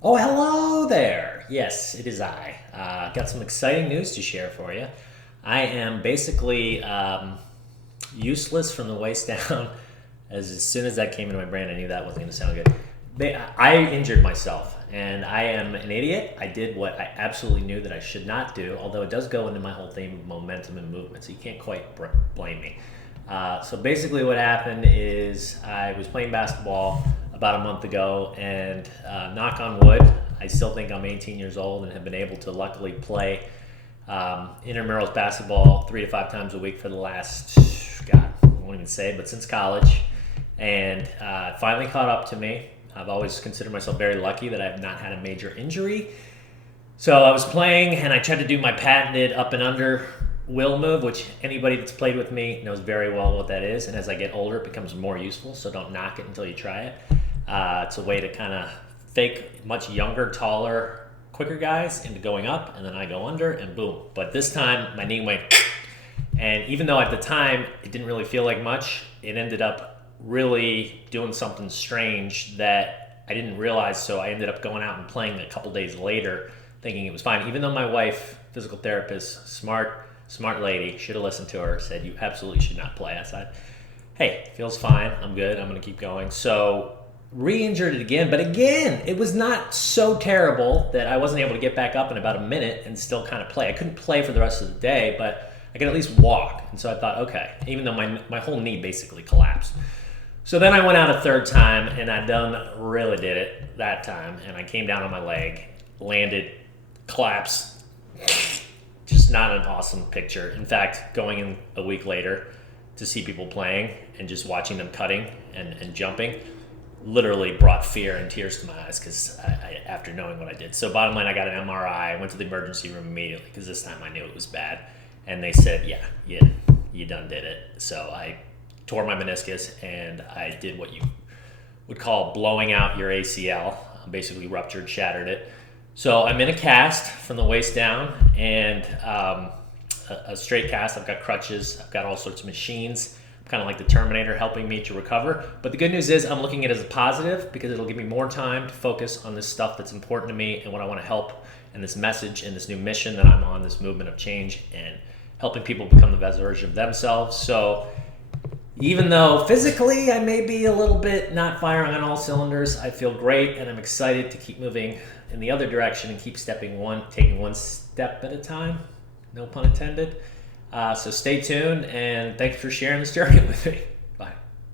Oh, hello there. Yes, it is I. Got some exciting news to share for you. I am basically useless from the waist down. As soon as that came into my brain, I knew that wasn't going to sound good. I injured myself, and I am an idiot. I did what I absolutely knew that I should not do, although it does go into my whole theme of momentum and movement, so you can't quite blame me. So basically, what happened is I was playing basketball about a month ago, and knock on wood, I still think I'm 18 years old and have been able to luckily play intramurals basketball 3 to 5 times a week for the last, God, I won't even say, but since college. And it finally caught up to me. I've always considered myself very lucky that I've not had a major injury. So I was playing and I tried to do my patented up and under will move, which anybody that's played with me knows very well what that is. And as I get older, it becomes more useful. So don't knock it until you try it. It's a way to kind of fake much younger, taller, quicker guys into going up, and then I go under and boom. But this time my knee went, and even though at the time it didn't really feel like much, it ended up really doing something strange that I didn't realize. So I ended up going out and playing a couple days later thinking it was fine, even though my wife, physical therapist, smart lady, should have listened to her, said you absolutely should not play. I said, hey, feels fine, I'm good, I'm going to keep going. So re-injured it again, but again, it was not so terrible that I wasn't able to get back up in about a minute and still kind of play. I couldn't play for the rest of the day, but I could at least walk. And so I thought, okay, even though my whole knee basically collapsed. So then I went out a third time, and I really did it that time, and I came down on my leg, landed, collapsed. Just not an awesome picture. In fact, going in a week later to see people playing and just watching them cutting and jumping literally brought fear and tears to my eyes because after knowing what I did. So bottom line, I got an MRI. I went to the emergency room immediately because this time I knew it was bad. And they said, yeah, you done did it. So I tore my meniscus and I did what you would call blowing out your ACL. Basically ruptured, shattered it. So I'm in a cast from the waist down and a straight cast. I've got crutches. I've got all sorts of machines. Kind of like the Terminator helping me to recover. But the good news is I'm looking at it as a positive because it'll give me more time to focus on this stuff that's important to me and what I want to help and this message and this new mission that I'm on, this movement of change and helping people become the best version of themselves. So even though physically I may be a little bit not firing on all cylinders, I feel great and I'm excited to keep moving in the other direction and keep taking one step at a time. No pun intended. So stay tuned and thanks for sharing this journey with me.